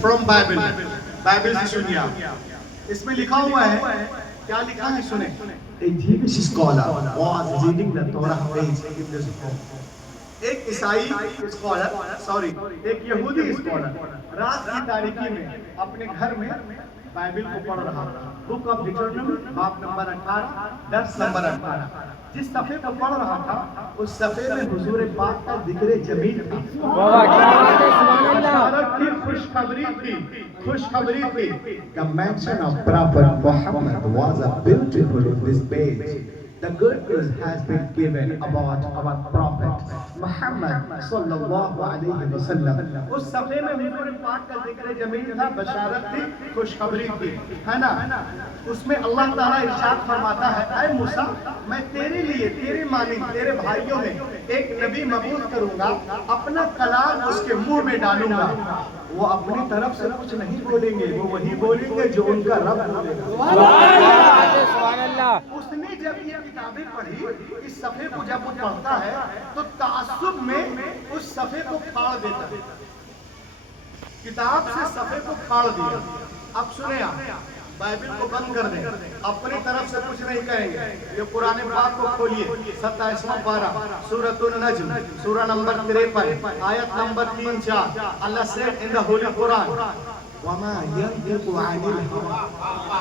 from Bible. Bible سے سنیے آپ. اس میں لکھا ہوا ہے, کیا لکھا ہے سنیں. A Jewish scholar was reading the Torah page in this home. ایک عیسائی اسکالر, ایک یہودی اسکالر رات کی تاریکی میں اپنے گھر میں بائبل کو پڑھ رہا تھا. بک آف ڈیٹرونومی باب نمبر 18 درس نمبر 18. جس صفحے کو پڑھ رہا تھا اس صفحے میں حضور پاک کا ذکر جمیل تھا. بشارت کی خوشخبری تھی. The mention of Prophet Muhammad was a beautiful in this page. The good news has been given about our Prophet Muhammad sallallahu alayhi wa sallam. اس صفحے میں حضور پاک کا ذکر جمیل تھا, بشارت تھی, خوشخبری تھی, ہے نا. اس میں اللہ تعالیٰ ارشاد فرماتا ہے, اے موسیٰ میں تیرے لیے, تیرے مانند تیرے بھائیوں میں ایک نبی مبعوث کروں گا, اپنا کلام اس کے منہ میں ڈالوں گا. وہ اپنی طرف سے کچھ نہیں بولیں گے, وہ وہی بولیں گے جو ان کا رب بولے گا. اس نے جب یہ کتابیں پڑھی, اس صفحے کو جب وہ پڑھتا ہے تو تعصب میں اس صفحے کو پھاڑ دیتا ہے. کتاب سے صفحے کو پھاڑ دیا. اب سنیں آپ, بائبل کو بند کر دیں, اپنی طرف سے کچھ نہیں کہیں گے. یہ قرآن پاک کو کھولیے, 27واں پارہ سورۃ النجم, سورہ نمبر 53 آیت number 3-4. Allah said in the Holy Quran, وَمَا يَنطِقُ عَنِ الْهَوَىٰ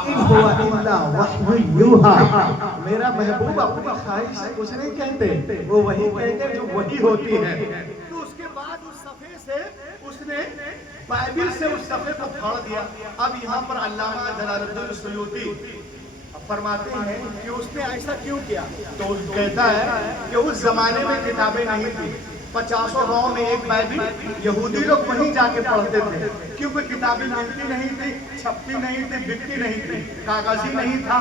إِنْ هُوَ إِلَّا وَحْيٌ يُوحَىٰ. میرا محبوب اپنی خواہش سے کچھ نہیں کہتے, وہ وہی کہتے جو وہی ہوتی ہے. تو اس کے بعد اس صفحے سے اس نے بائبل سے اس صفحے کو پھاڑ دیا. اب یہاں پر علامہ جلال الدین السیوطی فرماتے ہیں کہ اس نے ایسا کیوں کیا. تو کہتا ہے کہ اس زمانے میں کتابیں نہیں تھی. 50 گاؤں میں ایک بائبل, یہودی لوگ وہیں جا کے پڑھتے تھے, کیونکہ کتابیں ملتی نہیں تھی, چھپتی نہیں تھی, بکتی نہیں تھی, کاغذی نہیں تھا.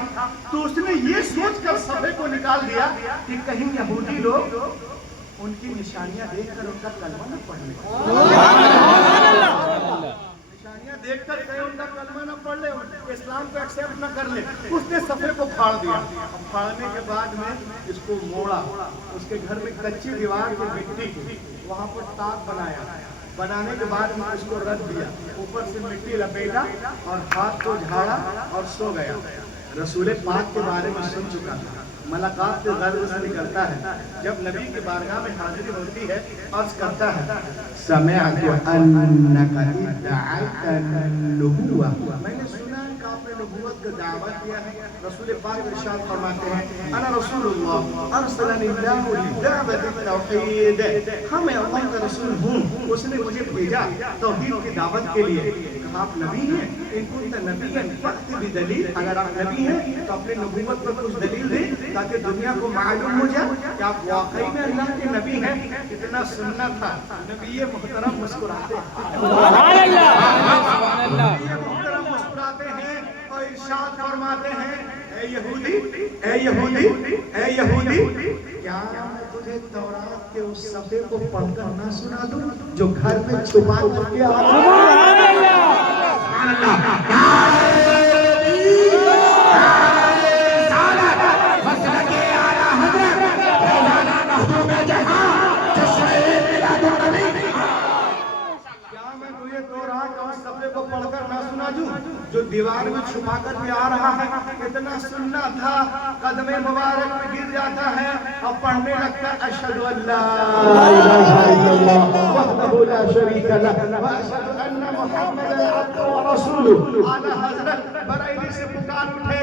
تو اس نے یہ سوچ کر صفحے کو نکال دیا کہ کہیں یہودی لوگ ان کی نشانیاں دیکھ کر ان کا کلمہ نہ پڑھ لیں. نشانیاں دیکھ کر کہیں ان کا کلمہ نہ پڑھ لے, اسلام کو ایکسیپٹ نہ کر لے. اس نے صفحے کو پھاڑ دیا. پھاڑنے کے بعد میں اس کو موڑا. اس کے گھر میں کچی دیوار کی مٹی کی, وہاں پر تاک بنایا. بنانے کے بعد میں اس کو رکھ دیا, اوپر سے مٹی لپیٹا اور ہاتھ کو جھاڑا اور سو گیا. رسول پاک کے بارے میں سن چکا تھا, ملاقات سے غرض سے نکلتا ہے. جب نبی کی بارگاہ میں حاضری ہوتی ہے, عرض کرتا ہے, سمعت انک ادعیت النبوۃ, میں نے سنا ہے کہ آپ نے نبوت کا دعویٰ کیا ہے. رسول پاک ارشاد فرماتے ہیں, انا رسول اللہ ارسلنی اللہ لدعوۃ التوحید, میں اللہ کا رسول ہوں, اس نے مجھے بھیجا توحید کی دعوت کے لیے. کہا آپ نبی ہیں, ان کنت نبیا فأت بدلیل, اگر آپ نبی ہیں تو اپنے نبوت پر کچھ دلیل دیں تاکہ دنیا کو معلوم ہو جائے کہ آپ واقعی میں اللہ کے نبی ہیں. اتنا سننا تھا. نبی محترم مسکراتے ہیں, نبی محترم مسکراتے ہیں اور ارشاد فرماتے ہیں, اے یہودی, اے یہودی, اے یہودی, کیا تجھے تورات کے اس صفحے کو پڑھ کر نہ سنا دوں جو گھر میں چھپا کر کے جو دیوار میں چھپا کر بھی آ رہا ہے. اتنا سننا تھا, قدم مبارک میں گر جاتا ہے اور پڑھنے لگتا ہے, اشہد ان لا الہ الا اللہ وحدہ لا شریک لہ واشہد ان محمدا عبدہ ورسولہ. اعلیٰ حضرت بریلی سے پکار اٹھے,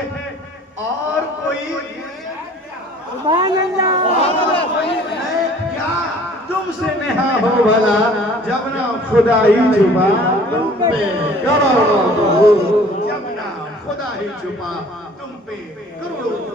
اور کوئی سبحان اللہ ہے کیا تم سے نہا ہو بھلا, جب نہ خدا ہی چھپا تم پہ کروڑوں, جب نہ خدا ہی چھپا تم پہ کروڑوں.